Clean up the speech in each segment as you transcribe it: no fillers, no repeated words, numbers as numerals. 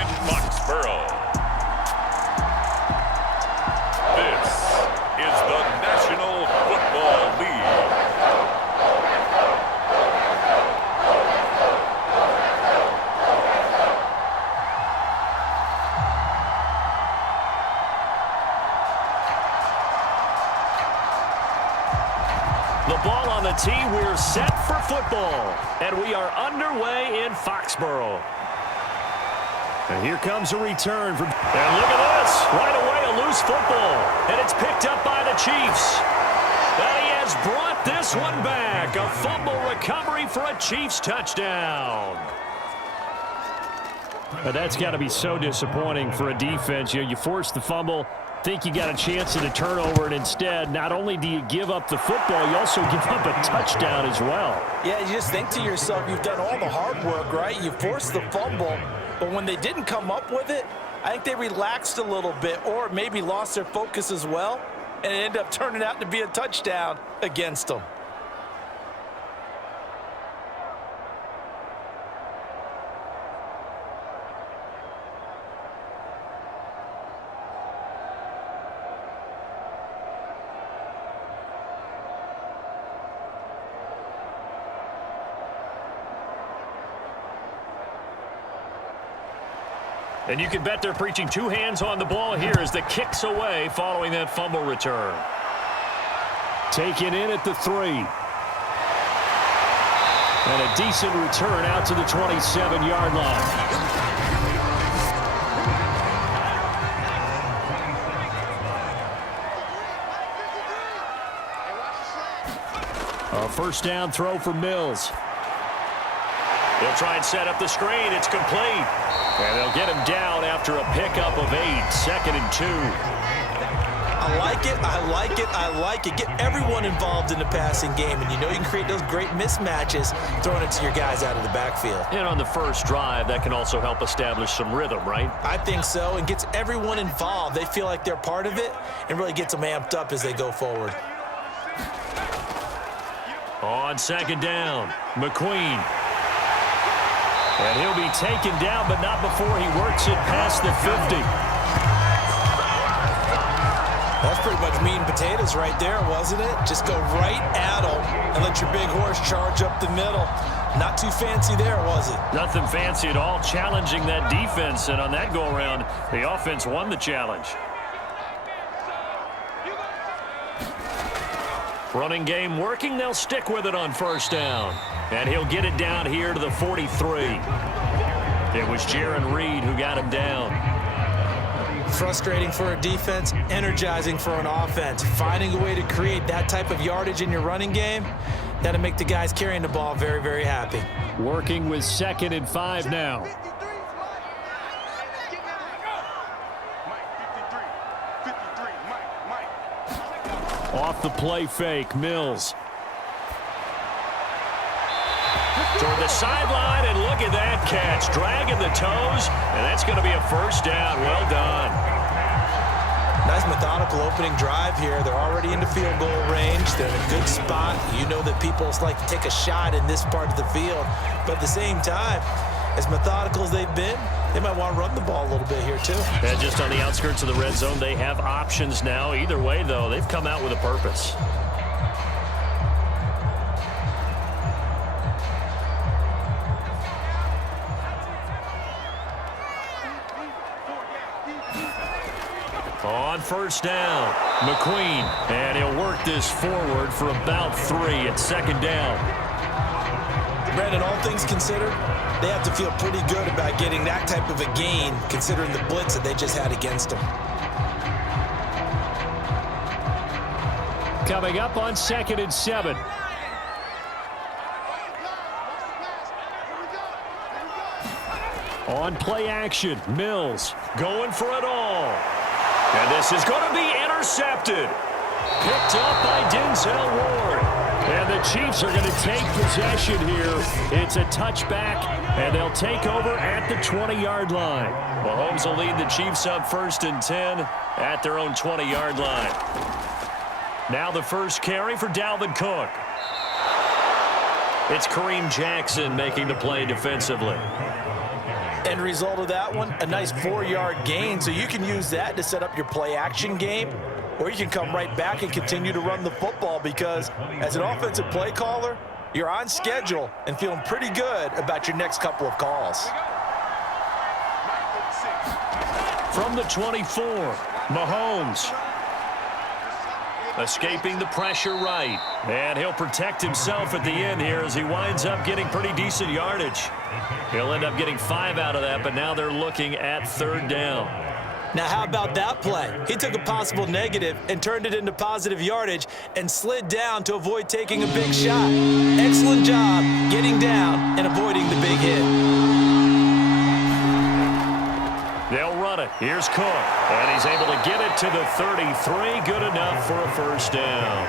in Foxborough. This is the National Football League. The ball on the tee, we're set for football. And we are underway in Foxborough. And here comes a return from... And look at this. Right away, a loose football. And it's picked up by the Chiefs. And he has brought this one back. A fumble recovery for a Chiefs touchdown. But that's got to be so disappointing for a defense. You force the fumble, think you got a chance at a turnover, and instead, not only do you give up the football, you also give up a touchdown as well. Yeah, you just think to yourself, you've done all the hard work, right? You forced the fumble, but when they didn't come up with it, I think they relaxed a little bit or maybe lost their focus as well, and it ended up turning out to be a touchdown against them. And you can bet they're preaching two hands on the ball here as the kick's away following that fumble return. Taken in at the 3. And a decent return out to the 27-yard line. A first down throw for Mills. They'll try and set up the screen. It's complete. And they'll get him down after a pickup of 8. 2nd and 2. I like it. I like it. I like it. Get everyone involved in the passing game. And you know you can create those great mismatches throwing it to your guys out of the backfield. And on the first drive, that can also help establish some rhythm, right? I think so. And gets everyone involved. They feel like they're part of it and really gets them amped up as they go forward. On 2nd down, McQueen. And he'll be taken down, but not before he works it past the 50. That's pretty much meat and potatoes right there, wasn't it? Just go right at him and let your big horse charge up the middle. Not too fancy there, was it? Nothing fancy at all, challenging that defense. And on that go-around, the offense won the challenge. Running game working. They'll stick with it on first down. And he'll get it down here to the 43. It was Jaron Reed who got him down. Frustrating for a defense, energizing for an offense. Finding a way to create that type of yardage in your running game, that'll make the guys carrying the ball very, very happy. Working with 2nd and 5 now. Off the play fake, Mills. Toward the sideline, and look at that catch. Dragging the toes, and that's going to be a first down. Well done. Nice methodical opening drive here. They're already into field goal range. They're in a good spot. You know that people like to take a shot in this part of the field. But at the same time, as methodical as they've been, they might want to run the ball a little bit here too. And just on the outskirts of the red zone, they have options now. Either way, though, they've come out with a purpose. On first down, McQueen. And he'll work this forward for about 3 at 2nd down. Brandon, all things considered, they have to feel pretty good about getting that type of a gain considering the blitz that they just had against them. Coming up on 2nd and 7. On play action, Mills going for it all. And this is going to be intercepted. Picked up by Denzel Ward. And the Chiefs are going to take possession here. It's a touchback, and they'll take over at the 20-yard line. Mahomes will lead the Chiefs up 1st and 10 at their own 20-yard line. Now the first carry for Dalvin Cook. It's Kareem Jackson making the play defensively. End result of that one, a nice 4-yard gain. So you can use that to set up your play-action game, or you can come right back and continue to run the football because as an offensive play caller, you're on schedule and feeling pretty good about your next couple of calls. From the 24, Mahomes. Escaping the pressure right. And he'll protect himself at the end here as he winds up getting pretty decent yardage. He'll end up getting 5 out of that, but now they're looking at 3rd down. Now, how about that play? He took a possible negative and turned it into positive yardage and slid down to avoid taking a big shot. Excellent job getting down and avoiding the big hit. They'll run it. Here's Cook, and he's able to get it to the 33. Good enough for a 1st down.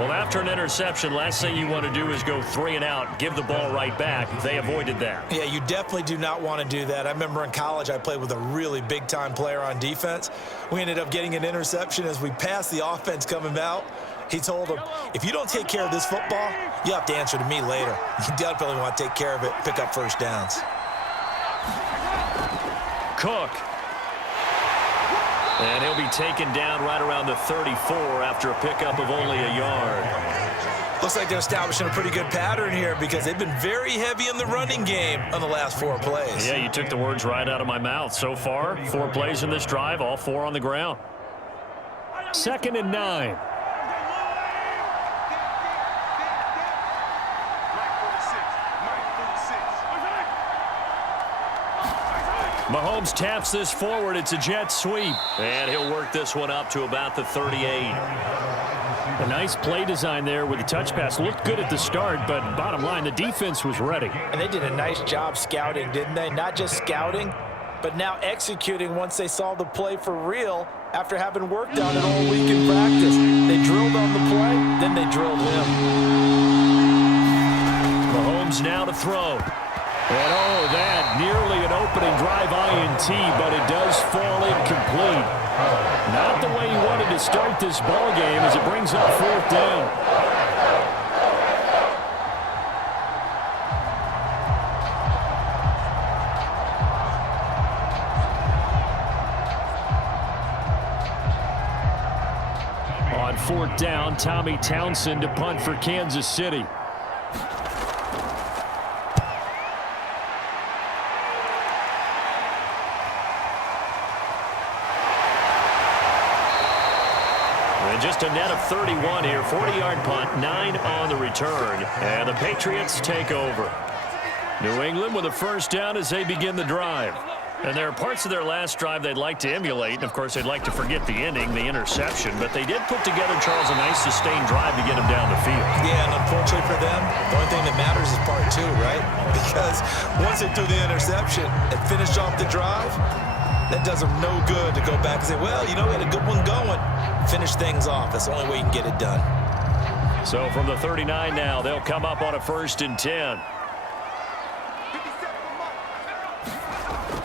Well, after an interception, last thing you want to do is go 3 and out, give the ball right back. They avoided that. Yeah, you definitely do not want to do that. I remember in college I played with a really big-time player on defense. We ended up getting an interception as we passed the offense coming out. He told him, if you don't take care of this football, you'll have to answer to me later. You definitely want to take care of it, pick up 1st downs. Cook. And he'll be taken down right around the 34 after a pickup of only a yard. Looks like they're establishing a pretty good pattern here because they've been very heavy in the running game on the last 4 plays. Yeah, you took the words right out of my mouth. So far, 4 plays in this drive, all 4 on the ground. 2nd and 9. Mahomes taps this forward. It's a jet sweep. And he'll work this one up to about the 38. A nice play design there with the touch pass. Looked good at the start, but bottom line, the defense was ready. And they did a nice job scouting, didn't they? Not just scouting, but now executing once they saw the play for real after having worked on it all week in practice. They drilled on the play, then they drilled him. Mahomes now to throw. And oh, that nearly an opening drive INT, but it does fall incomplete. Not the way he wanted to start this ball game as it brings up 4th down. On 4th down, Tommy Townsend to punt for Kansas City. Just a net of 31 here. 40-yard punt, 9 on the return. And the Patriots take over. New England with a 1st down as they begin the drive. And there are parts of their last drive they'd like to emulate. And, of course, they'd like to forget the ending, the interception. But they did put together, Charles, a nice sustained drive to get them down the field. Yeah, and unfortunately for them, the only thing that matters is part 2, right? Because once they threw the interception and finished off the drive, that does them no good to go back and say, well, you know, we had a good one going. Finish things off. That's the only way you can get it done. So from the 39 now, they'll come up on a 1st and 10.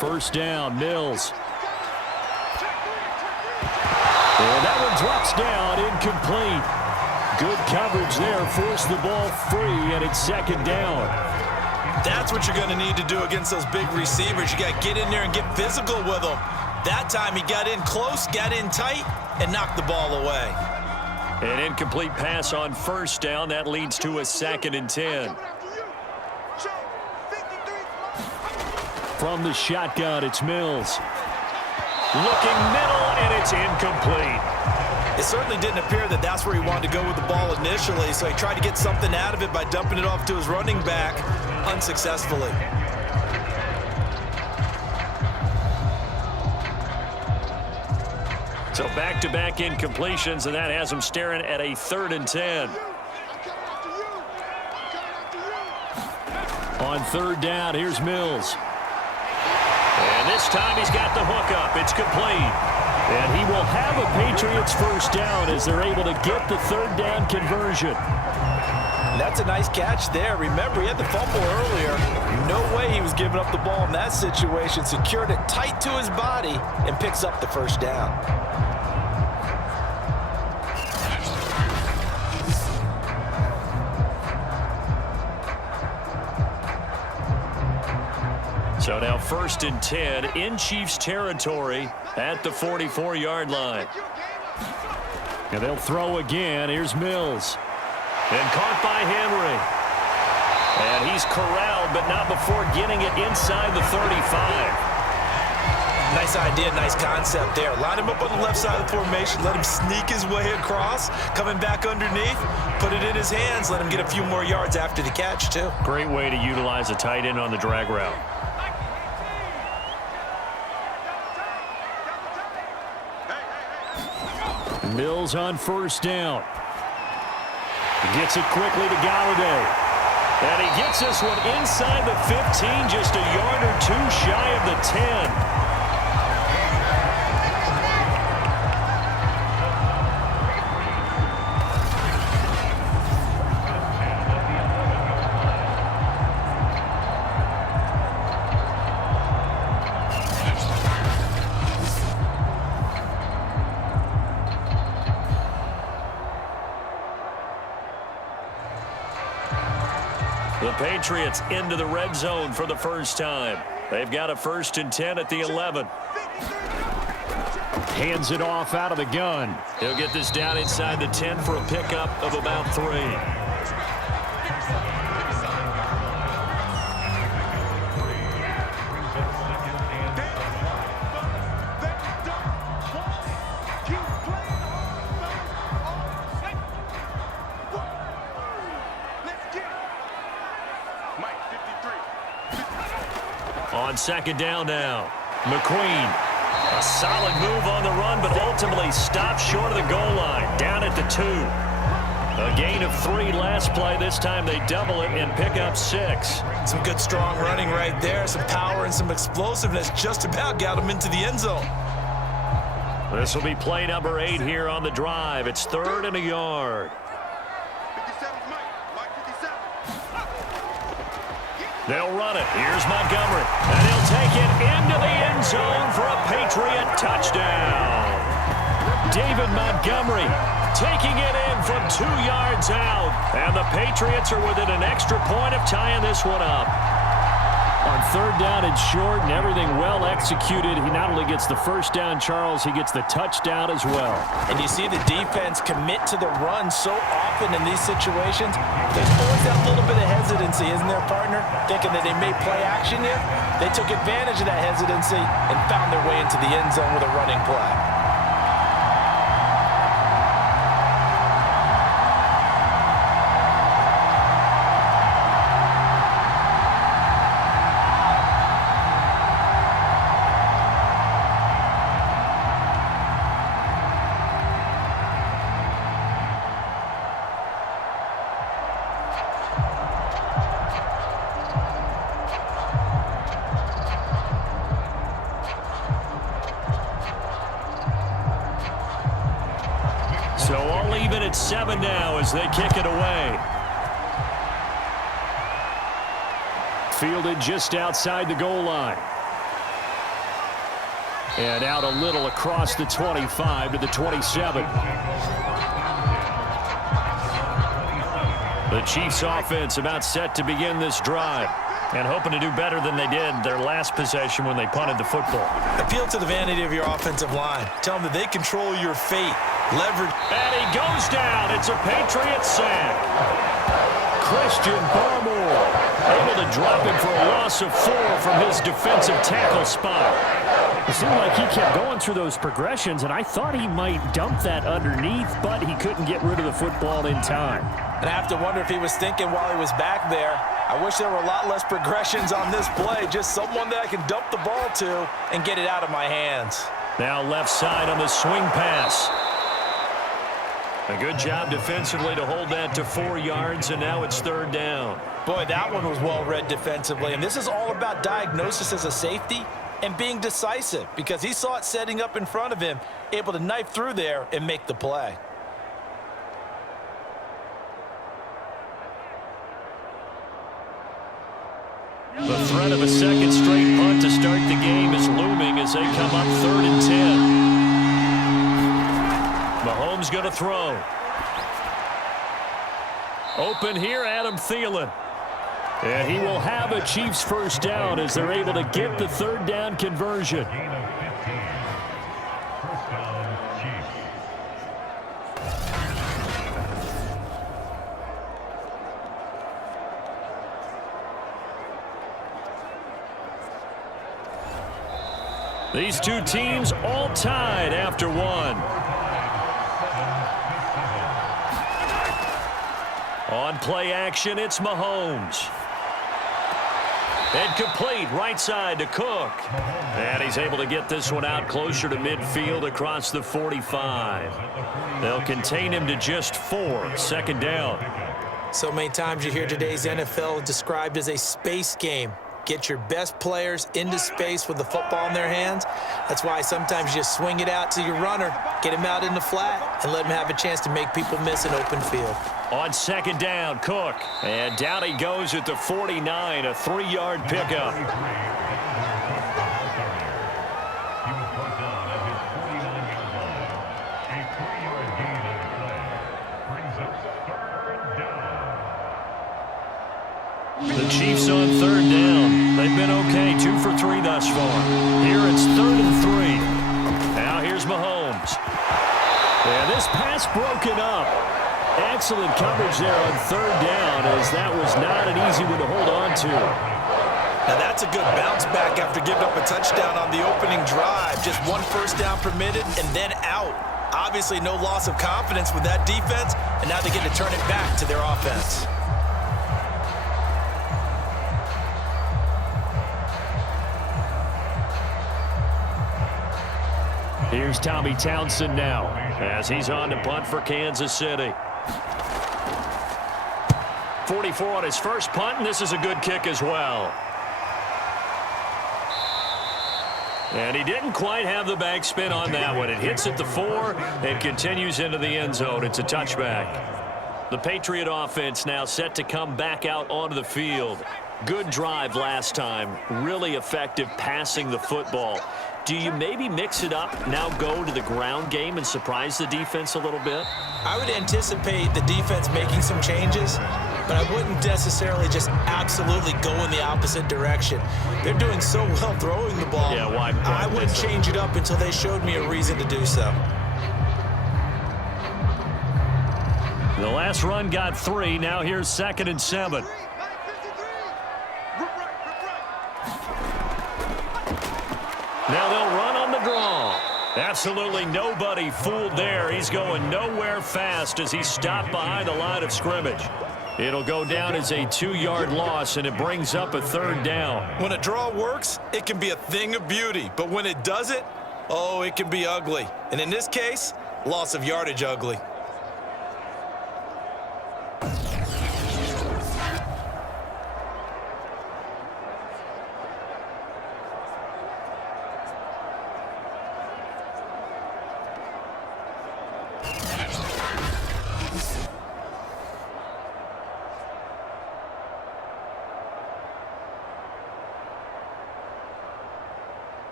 1st down, Mills. And that one drops down, incomplete. Good coverage there, forced the ball free, and it's 2nd down. That's what you're going to need to do against those big receivers. You got to get in there and get physical with them. That time he got in close, got in tight, and knocked the ball away. An incomplete pass on 1st down. That leads to a 2nd and 10. From the shotgun, it's Mills. Looking middle, and it's incomplete. It certainly didn't appear that that's where he wanted to go with the ball initially, so he tried to get something out of it by dumping it off to his running back unsuccessfully. So back-to-back incompletions, and that has him staring at a 3rd and 10. On 3rd down, here's Mills. And this time he's got the hook up. It's complete. And he will have a Patriots 1st down as they're able to get the 3rd down conversion. That's a nice catch there. Remember, he had the fumble earlier. No way he was giving up the ball in that situation. Secured it tight to his body and picks up the 1st down. So now 1st and 10 in Chiefs territory at the 44-yard line. And they'll throw again. Here's Mills. And caught by Henry. And he's corralled, but not before getting it inside the 35. Nice idea, nice concept there. Line him up on the left side of the formation. Let him sneak his way across. Coming back underneath. Put it in his hands. Let him get a few more yards after the catch, too. Great way to utilize a tight end on the drag route. Mills on 1st down. He gets it quickly to Galladay. And he gets this one inside the 15, just a yard or two shy of the 10. The Patriots into the red zone for the first time. They've got a 1st and 10 at the 11. Hands it off out of the gun. He'll get this down inside the 10 for a pickup of about 3. On 2nd down now, McQueen. A solid move on the run, but ultimately stopped short of the goal line, down at the 2. A gain of 3 last play. This time they double it and pick up 6. Some good, strong running right there. Some power and some explosiveness. Just about got him into the end zone. This will be play number 8 here on the drive. It's 3rd and a yard. They'll run it. Here's Montgomery. And he'll take it into the end zone for a Patriot touchdown. David Montgomery taking it in from 2 yards out. And the Patriots are within an extra point of tying this one up. On 3rd down and short and everything well executed, he not only gets the 1st down, Charles, he gets the touchdown as well. And you see the defense commit to the run so often in these situations. There's always that little bit of hesitancy, isn't there, partner? Thinking that they may play action here. They took advantage of that hesitancy and found their way into the end zone with a running play. So all even at 7 now as they kick it away. Fielded just outside the goal line. And out a little across the 25 to the 27. The Chiefs offense about set to begin this drive. And hoping to do better than they did their last possession when they punted the football. Appeal to the vanity of your offensive line. Tell them that they control your fate. Leverage. And he goes down. It's a Patriot sack. Christian Barmore able to drop him for a loss of 4 from his defensive tackle spot. It seemed like he kept going through those progressions, and I thought he might dump that underneath, but he couldn't get rid of the football in time. And I have to wonder if he was thinking while he was back there, I wish there were a lot less progressions on this play. Just someone that I can dump the ball to and get it out of my hands. Now left side on the swing pass. A good job defensively to hold that to 4 yards, and now it's 3rd down. Boy, that one was well read defensively, and this is all about diagnosis as a safety and being decisive because he saw it setting up in front of him, able to knife through there and make the play. The threat of a second straight punt to start the game is looming as they come up 3rd and 10. Mahomes going to throw. Open here, Adam Thielen. And he will have a Chiefs first down as they're able to get the third down conversion. These two teams all tied after one. On play action, it's Mahomes. And complete right side to Cook. And he's able to get this one out closer to midfield across the 45. They'll contain him to just 4. Second down. So many times you hear today's NFL described as a space game. Get your best players into space with the football in their hands. That's why sometimes you just swing it out to your runner, get him out in the flat, and let him have a chance to make people miss an open field. On second down, Cook. And down he goes at the 49, a 3-yard pickup. The Chiefs on third down. They've been okay, 2 for 3 thus far. Here it's 3rd and 3. Now here's Mahomes. And this pass broken up. Excellent coverage there on third down, as that was not an easy one to hold on to. Now that's a good bounce back after giving up a touchdown on the opening drive. Just 1 first down permitted and then out. Obviously no loss of confidence with that defense, and now they get to turn it back to their offense. Here's Tommy Townsend now, as he's on to punt for Kansas City. 44 on his first punt, and this is a good kick as well. And he didn't quite have the backspin on that one. It hits at the 4 and continues into the end zone. It's a touchback. The Patriot offense now set to come back out onto the field. Good drive last time. Really effective passing the football. Do you maybe mix it up, now go to the ground game and surprise the defense a little bit? I would anticipate the defense making some changes, but I wouldn't necessarily just absolutely go in the opposite direction. They're doing so well throwing the ball. Yeah, why I wouldn't change it up until they showed me a reason to do so. The last run got 3. Now here's 2nd and 7. Now they'll run on the draw. Absolutely nobody fooled there. He's going nowhere fast as he's stopped behind the line of scrimmage. It'll go down as a 2-yard loss, and it brings up a 3rd down. When a draw works, it can be a thing of beauty. But when it doesn't, oh, it can be ugly. And in this case, loss of yardage ugly.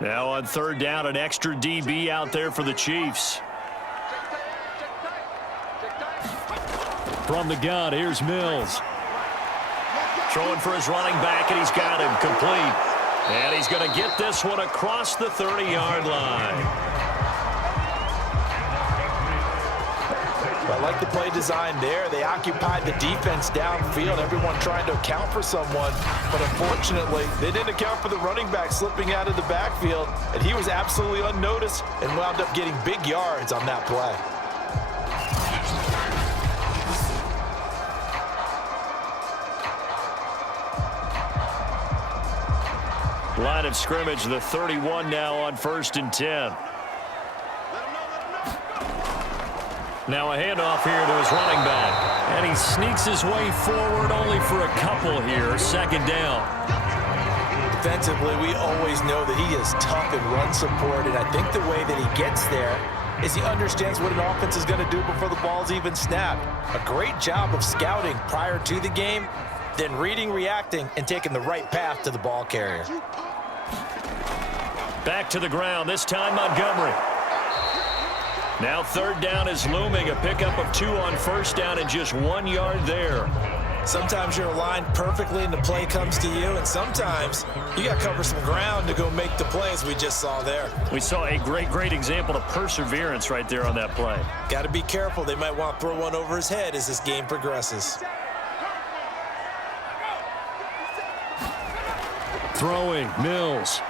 Now on 3rd down, an extra DB out there for the Chiefs. From the gun, here's Mills. Throwing for his running back, and he's got him complete. And he's going to get this one across the 30-yard line. I like the play design there. They occupied the defense downfield, everyone trying to account for someone. But unfortunately, they didn't account for the running back slipping out of the backfield, and he was absolutely unnoticed and wound up getting big yards on that play. Line of scrimmage, the 31 now on 1st and 10. Now a handoff here to his running back. And he sneaks his way forward only for a couple here. 2nd down. Defensively, we always know that he is tough in run support, and I think the way that he gets there is he understands what an offense is going to do before the ball's even snapped. A great job of scouting prior to the game, then reading, reacting, and taking the right path to the ball carrier. Back to the ground, this time Montgomery. Now 3rd down is looming, a pickup of 2 on 1st down and just 1 yard there. Sometimes you're aligned perfectly and the play comes to you, and sometimes you got to cover some ground to go make the plays we just saw there. We saw a great example of perseverance right there on that play. Got to be careful. They might want to throw one over his head as this game progresses. Throwing, Mills.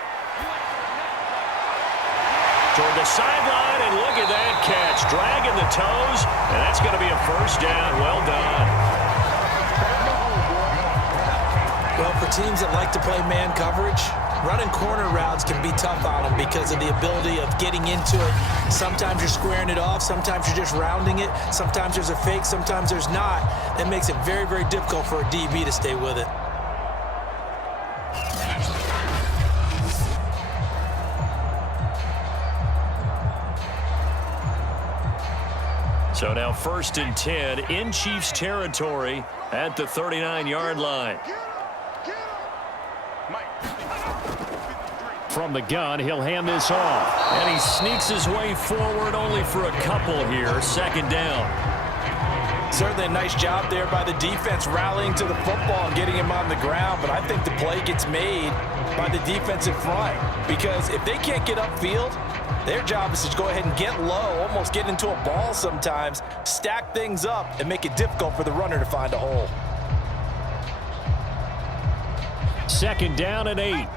Toward the sideline, and look at that catch. Dragging the toes, and that's going to be a first down. Well done. Well, for teams that like to play man coverage, running corner routes can be tough on them because of the ability of getting into it. Sometimes you're squaring it off. Sometimes you're just rounding it. Sometimes there's a fake. Sometimes there's not. That makes it very, very difficult for a DB to stay with it. So now 1st and 10 in Chiefs territory at the 39-yard line. From the gun, he'll hand this off. And he sneaks his way forward only for a couple here. 2nd down. Certainly a nice job there by the defense rallying to the football and getting him on the ground, but I think the play gets made by the defensive front because if they can't get upfield, their job is to go ahead and get low, almost get into a ball sometimes, stack things up, and make it difficult for the runner to find a hole. 2nd down and 8.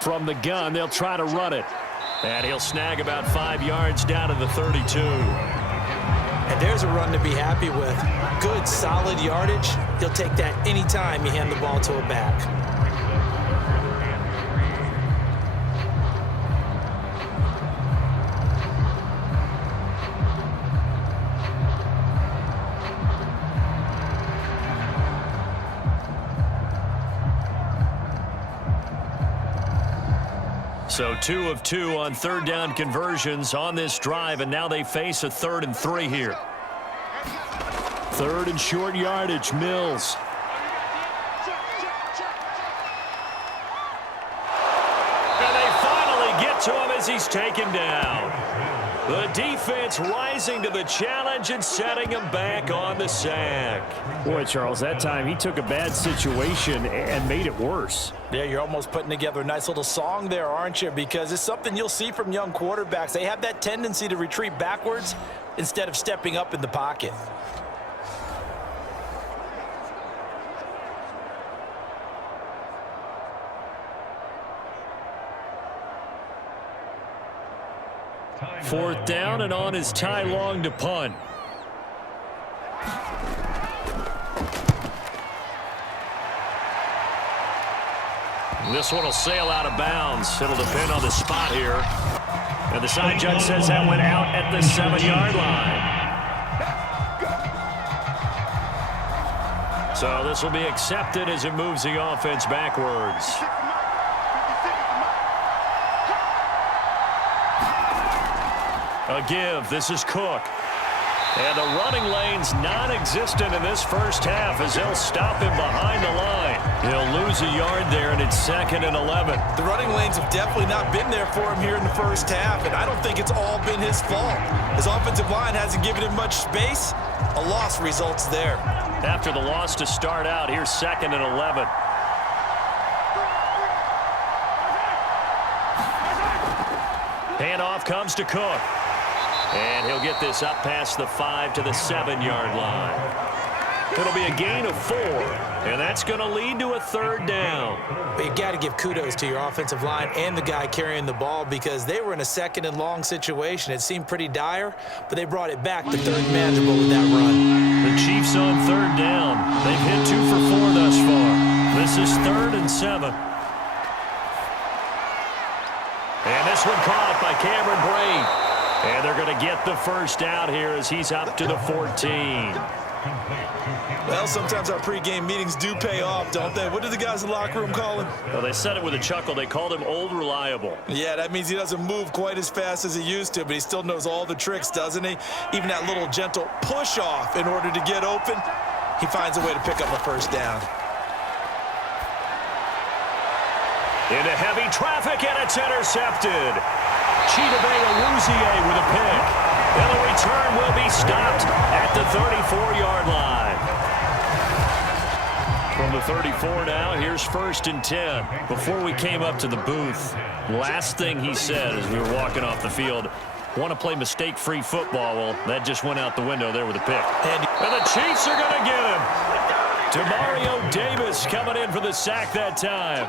From the gun, they'll try to run it. And he'll snag about 5 yards down to the 32. And there's a run to be happy with. Good, solid yardage. He'll take that anytime you hand the ball to a back. So 2 of 2 on 3rd down conversions on this drive, and now they face a 3rd and 3 here. 3rd and short yardage, Mills. And they finally get to him as he's taken down. The defense rising to the challenge and setting him back on the sack. Boy, Charles, that time he took a bad situation and made it worse. Yeah, you're almost putting together a nice little song there, aren't you? Because it's something you'll see from young quarterbacks. They have that tendency to retreat backwards instead of stepping up in the pocket. Fourth down, and on is Ty Long to punt. This one will sail out of bounds. It'll depend on the spot here. And the side judge says that went out at the 7-yard line. So this will be accepted as it moves the offense backwards. A give. This is Cook. And the running lane's non-existent in this first half as they'll stop him behind the line. He'll lose a yard there, and it's 2nd and 11. The running lanes have definitely not been there for him here in the first half, and I don't think it's all been his fault. His offensive line hasn't given him much space. A loss results there. After the loss to start out, here's 2nd and 11. Handoff comes to Cook. And he'll get this up past the 5 to the 7-yard line. It'll be a gain of 4, and that's going to lead to a 3rd down. But you got to give kudos to your offensive line and the guy carrying the ball because they were in a 2nd and long situation. It seemed pretty dire, but they brought it back to 3rd manageable with that run. The Chiefs on 3rd down. They've hit 2 for 4 thus far. This is 3rd and 7. And this one caught by Cameron Brate. And they're going to get the first out here as he's up to the 14. Well, sometimes our pregame meetings do pay off, don't they? What do the guys in the locker room call him? Well, they said it with a chuckle. They called him Old Reliable. Yeah, that means he doesn't move quite as fast as he used to, but he still knows all the tricks, doesn't he? Even that little gentle push-off in order to get open, he finds a way to pick up a first down. Into heavy traffic, and it's intercepted. Cheifs with a pick. And the return will be stopped at the 34-yard line. From the 34 now, here's 1st and 10. Before we came up to the booth, last thing he said as we were walking off the field, want to play mistake-free football. Well, that just went out the window there with a pick. And the Chiefs are going to get him. Demario Davis coming in for the sack that time.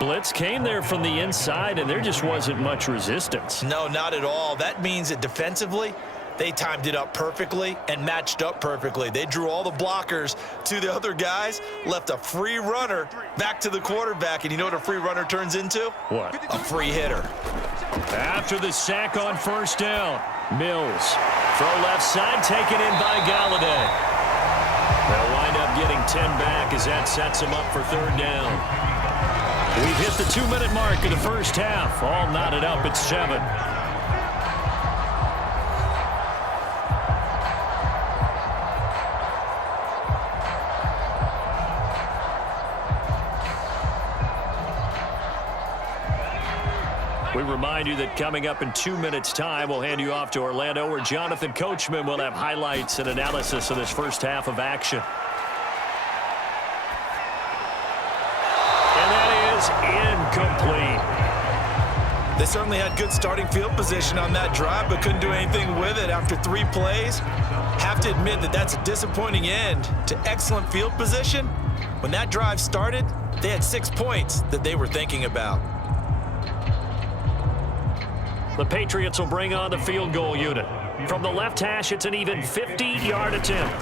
Blitz came there from the inside, and there just wasn't much resistance. No, not at all. That means that defensively, they timed it up perfectly and matched up perfectly. They drew all the blockers to the other guys, left a free runner back to the quarterback. And you know what a free runner turns into? What? A free hitter. After the sack on 1st down, Mills. Throw left side, taken in by Galladay. They'll wind up getting 10 back as that sets them up for 3rd down. We've hit the 2-minute mark of the first half. All knotted up at 7. We remind you that coming up in 2 minutes' time, we'll hand you off to Orlando, where Jonathan Coachman will have highlights and analysis of this first half of action. And that is incomplete. They certainly had good starting field position on that drive, but couldn't do anything with it after 3 plays. Have to admit that that's a disappointing end to excellent field position. When that drive started, they had 6 points that they were thinking about. The Patriots will bring on the field goal unit. From the left hash, it's an even 50-yard attempt.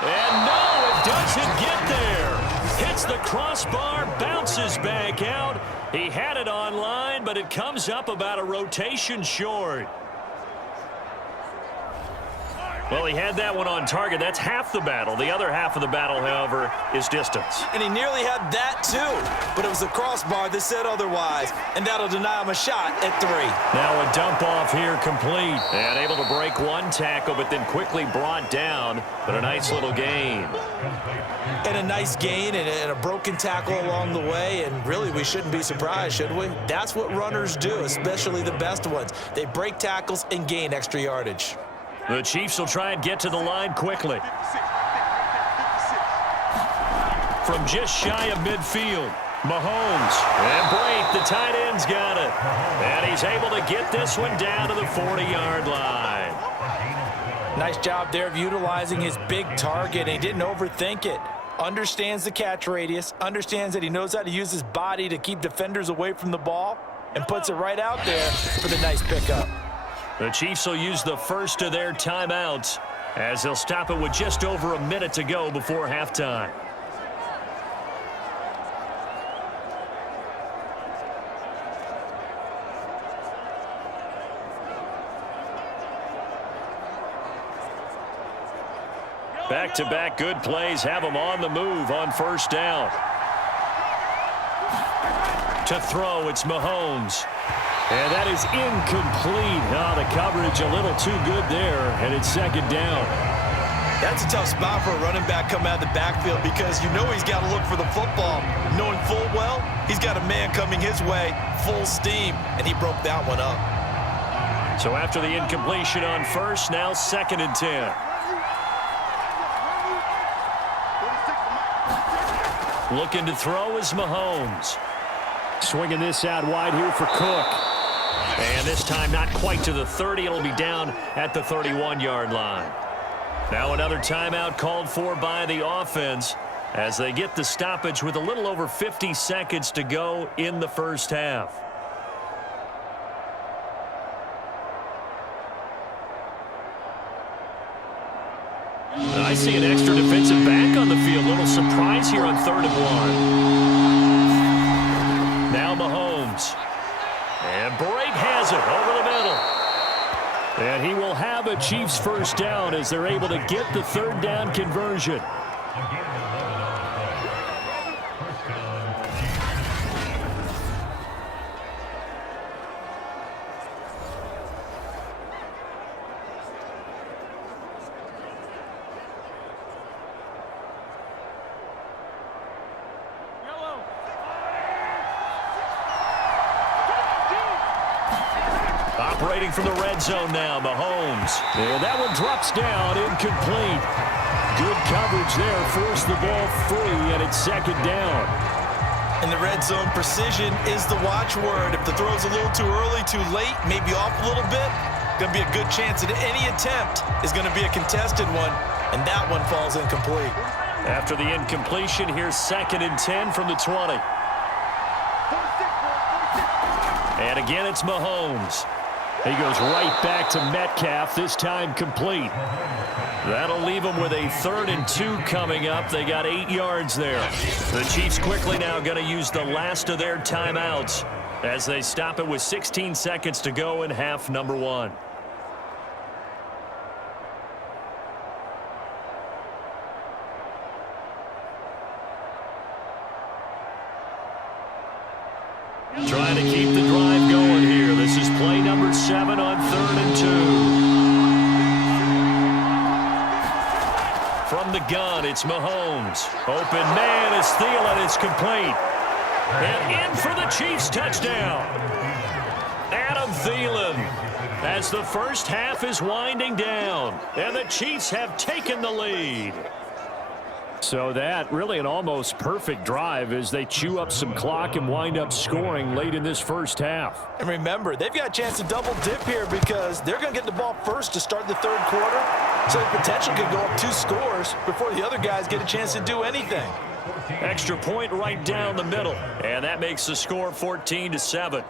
And no, it doesn't get there. Hits the crossbar, bounces back out. He had it on line, but it comes up about a rotation short. Well, he had that one on target. That's half the battle. The other half of the battle, however, is distance. And he nearly had that too, but it was the crossbar that said otherwise, and that'll deny him a shot at 3. Now a dump off here complete. And able to break one tackle, but then quickly brought down. But a nice little gain. And a nice gain and a broken tackle along the way, and really we shouldn't be surprised, should we? That's what runners do, especially the best ones. They break tackles and gain extra yardage. The Chiefs will try and get to the line quickly. From just shy of midfield, Mahomes. And Brate, the tight end's got it. And he's able to get this one down to the 40-yard line. Nice job there of utilizing his big target. He didn't overthink it. Understands the catch radius, understands that he knows how to use his body to keep defenders away from the ball, and puts it right out there for the nice pickup. The Chiefs will use the first of their timeouts as they'll stop it with just over a minute to go before halftime. Back-to-back good plays have them on the move on 1st down. To throw, it's Mahomes. And that is incomplete. Oh, the coverage a little too good there, and it's 2nd down. That's a tough spot for a running back coming out of the backfield because you know he's got to look for the football, knowing full well he's got a man coming his way, full steam, and he broke that one up. So after the incompletion on 1st, now 2nd and 10. Looking to throw is Mahomes. Swinging this out wide here for Cook. And this time not quite to the 30. It'll be down at the 31-yard line. Now another timeout called for by the offense as they get the stoppage with a little over 50 seconds to go in the first half. I see an extra defensive back on the field. Little surprise here on 3rd and 1. Now Mahomes. And Brate has it over the middle. And he will have a Chiefs first down as they're able to get the 3rd down conversion. Operating from the red zone now, Mahomes. And that one drops down, incomplete. Good coverage there, forced the ball free, and it's second down. In the red zone, precision is the watchword. If the throw's a little too early, too late, maybe off a little bit, going to be a good chance that any attempt is going to be a contested one, and that one falls incomplete. After the incompletion, here's 2nd and 10 from the 20. And again, it's Mahomes. He goes right back to Metcalf, this time complete. That'll leave them with a 3rd and 2 coming up. They got 8 yards there. The Chiefs quickly now going to use the last of their timeouts as they stop it with 16 seconds to go in half number 1. Trying to keep the drive going here. This is play number 7 on 3rd and 2. From the gun, it's Mahomes. Open man is Thielen. It's complete. And in for the Chiefs touchdown. Adam Thielen, as the first half is winding down. And the Chiefs have taken the lead. So that really an almost perfect drive as they chew up some clock and wind up scoring late in this first half. And remember, they've got a chance to double dip here because they're going to get the ball first to start the 3rd quarter. So the potential could go up 2 scores before the other guys get a chance to do anything. Extra point right down the middle. And that makes the score 14-7.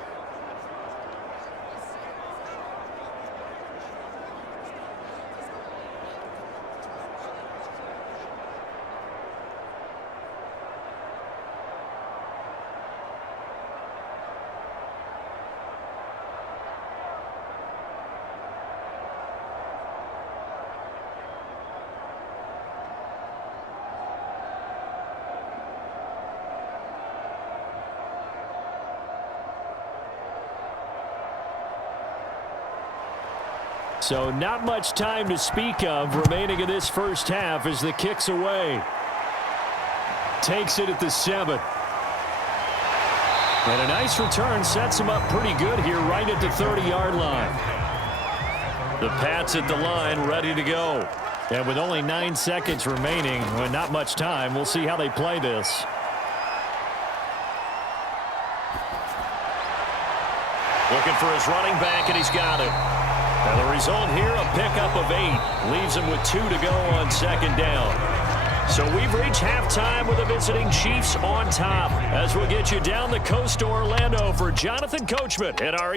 So not much time to speak of remaining in this first half as the kick's away. Takes it at the 7. And a nice return sets him up pretty good here right at the 30-yard line. The Pats at the line ready to go. And with only 9 seconds remaining, well, not much time, we'll see how they play this. Looking for his running back, and he's got it. And the result here, a pickup of 8. Leaves him with 2 to go on 2nd down. So we've reached halftime with the visiting Chiefs on top. As we'll get you down the coast to Orlando for Jonathan Coachman at our